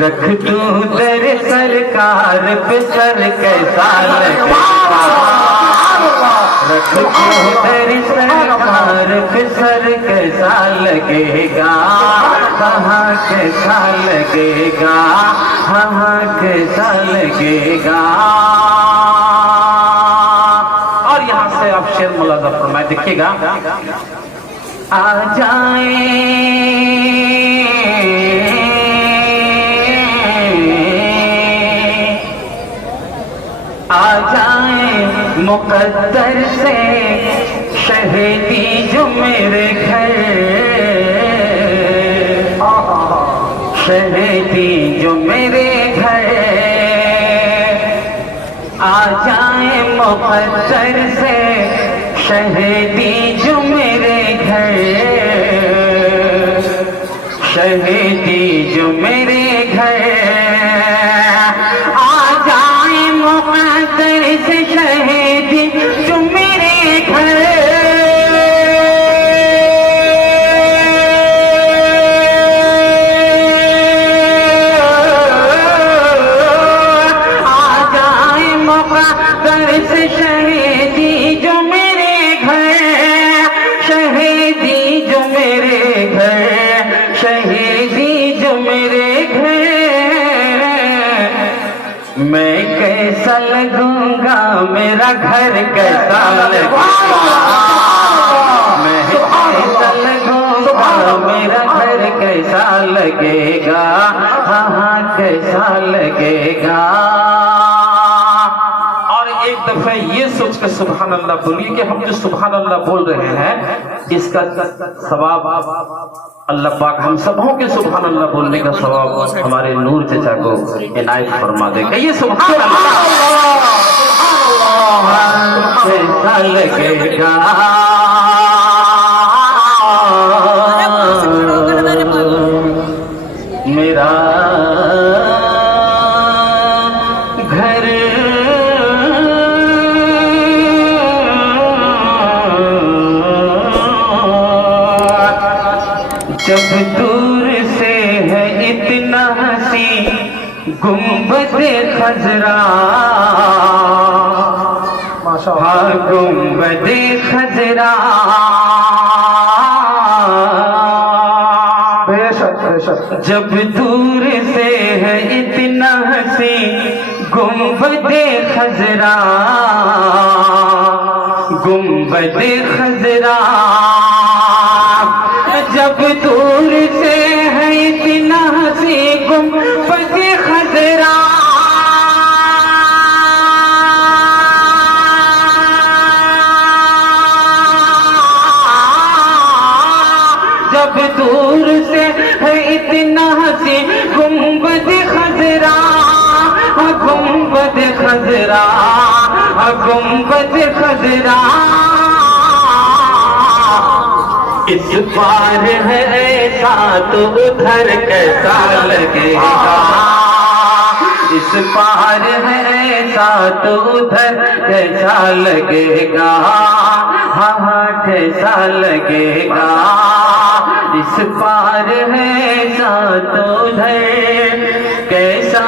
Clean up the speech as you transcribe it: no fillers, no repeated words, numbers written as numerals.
रख तू दर सरकार पे सर कैसा लगेगा, रख तू दर सरकार पे सर कैसा लगेगा, हाँ कैसा लगेगा, हाँ कैसा लगेगा। और यहाँ से आप शेर मुलाजा फरमाए, देखिएगा। आ जाए आ जाए मुकद्दर से शहीदी जो मेरे घर, शहीदी जो मेरे घर, आ जाए मुकद्दर से शहीदी जो मेरे घर, शहीदी जो मेरे घर, आ जाए मुकद्दर से शहीदी जो मेरे घर, आ जाए मुकद्दर से शहीदी जो मेरे घर, शहीदी जो मेरे घर, शहीदी जो मेरे घर, मैं कैसा लगूंगा, मेरा घर कैसा लगेगा, मैं कैसा लगूंगा, मेरा घर कैसा लगेगा, हाँ कैसा लगेगा। एक दफे ये सोच कर सुभान अल्लाह बोलिए कि हम जो सुभान अल्लाह बोल रहे हैं इसका सवाब अल्लाह पाक हम सबों के सुभान अल्लाह बोलने का सवाब हमारे नूर चचा को इनायत फरमा देगा। ये सुभान अल्लाह कैसा लगेगा, मेरा घर जब दूर से है इतना हसी गुंबदे खजरा, हाँ गुंबदे खजरा, जब दूर से है इतना हसी गुंबदे खजरा, गुंबदे खजरा, जब दूर से है इतना हसी गुंबदे खजरा, जब दूर से है इतना हसी गुंबदे खजरा, गुंबदे खजरा, गुंबदे खजरा, इस पार है ऐसा तो उधर कैसा लगेगा, इस पार है ऐसा तो उधर कैसा लगेगा, हाँ कैसा लगेगा, इस पार है ऐसा तो उधर कैसा